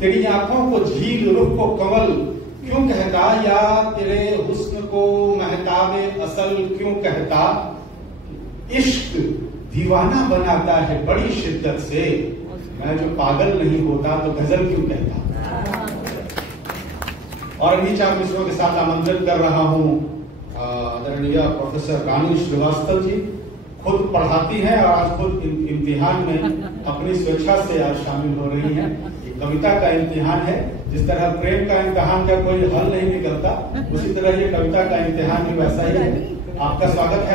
तेरी आंखों को झील, रुख को कमल क्यों कहता, या तेरे हुस्न को महताबे असल क्यों कहता। इश्क दीवाना बनाता है बड़ी शिद्दत से, मैं जो पागल नहीं होता तो गजल क्यों कहता। और इन्हीं चार मित्रों के साथ आमंत्रित कर रहा हूं आदरणीय प्रोफेसर रानी श्रीवास्तव जी। खुद पढ़ाती हैं और आज खुद इम्तिहान में अपनी स्वेच्छा से आज शामिल हो रही हैं। कविता का इम्तिहान है, जिस तरह प्रेम का इम्तिहान का कोई हल नहीं निकलता, उसी तरह ये कविता का इम्तिहान भी वैसा ही है। आपका स्वागत है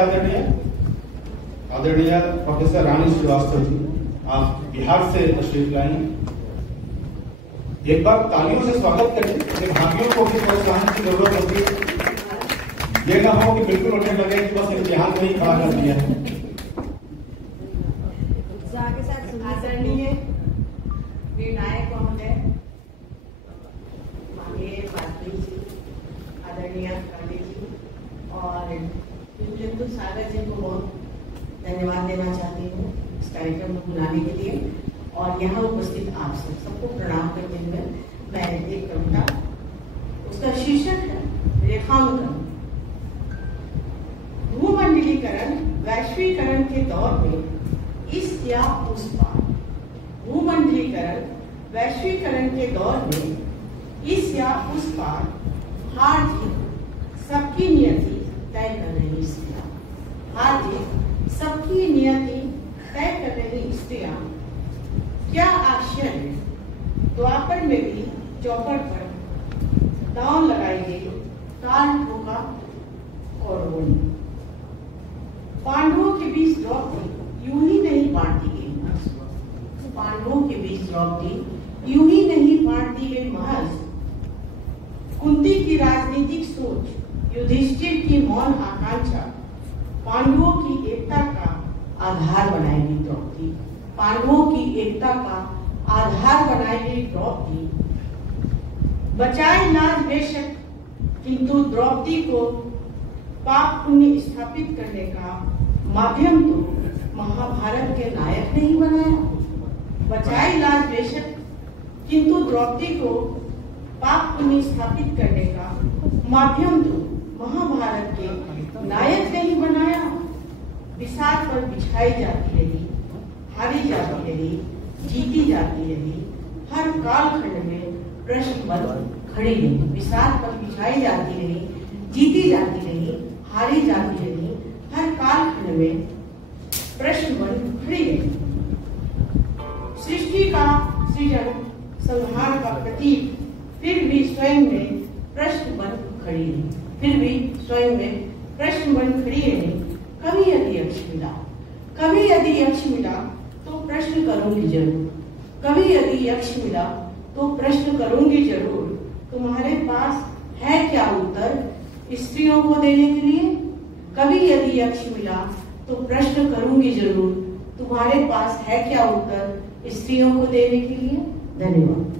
आदरणीय प्रोफेसर रानी श्रीवास्तव जी। आप बिहार से तशरीफ लाई, एक बार तालियों से स्वागत करें। भाइयों को भी प्रोत्साहन की जरूरत होती है, ये ना हो कि बिल्कुल उन्हें लगे कि बस इम्तिहान में ही खड़ा कर दिया है। आदरणीय निर्णायक महोदय, माननीय पाटिल जी, आदरणीय कांडे जी और बिंदु सागर जी को बहुत धन्यवाद देना चाहती हूँ इस कार्यक्रम को बुलाने के लिए। और यहाँ उपस्थित आप सबको प्रणाम करते हुए मैं एक कविता, उसका शीर्षक है रेखांकन। भूमंडलीकरण वैश्वीकरण के दौर में इस या उस पार, भूमंडलीकरण वैश्वीकरण के दौर में इस या उस पार, हार जीत सबकी नियति तय कर रही स्त्रियां, हार जीत सबकी नियति तय कर रही स्त्रियां। क्या आश्चर्य, द्वापर में भी चौपट पर दांव लगाई गई, काल ठोका कौरवों ने। पांडवों के बीच द्रौपदी यूं ही नहीं बांटी गई, पांडवों के बीच द्रौपदी यूं ही नहीं बांटी गई महज। कुंती की राजनीतिक सोच, युधिष्ठिर की मौन आकांक्षा पांडवों की एकता का आधार बनाएगी द्रौपदी, पांडवों की एकता का आधार बनाएगी द्रौपदी। बचाए लाज बेशक, किंतु द्रौपदी को पाप पुण्य स्थापित करने का माध्यम तो महाभारत के नायक ने ही बनाया। बचाई लाज बेशक, किंतु द्रौपदी को पाप पुण्य स्थापित करने का माध्यम तो महाभारत के नायक ने ही बनाया। विषाद पर बिछाई जाती रही, हारी जाती रही, जीती जाती रही, हर कालखंड में प्रश्न बन खड़ी रही। विषाद पर बिछाई जाती रही, जीती जाती रही, हारी जाती रही, हर कालखंड में प्रश्न बन खड़ी रही। सृष्टि का सृजन, संहार का प्रतीक, फिर भी स्वयं में प्रश्न बन खड़ी रही, फिर भी स्वयं में प्रश्न बन खड़ी रही। कभी यदि यक्ष मिला, कभी यदि यक्ष मिला तो प्रश्न करूंगी जरूर, कभी यदि यक्ष मिला तो प्रश्न करूंगी जरूर। तुम्हारे पास है क्या उत्तर स्त्रियों को देने के लिए, कभी यदि यक्ष मिला तो प्रश्न करूंगी जरूर। तुम्हारे पास है क्या उत्तर स्त्रियों को देने के लिए। धन्यवाद।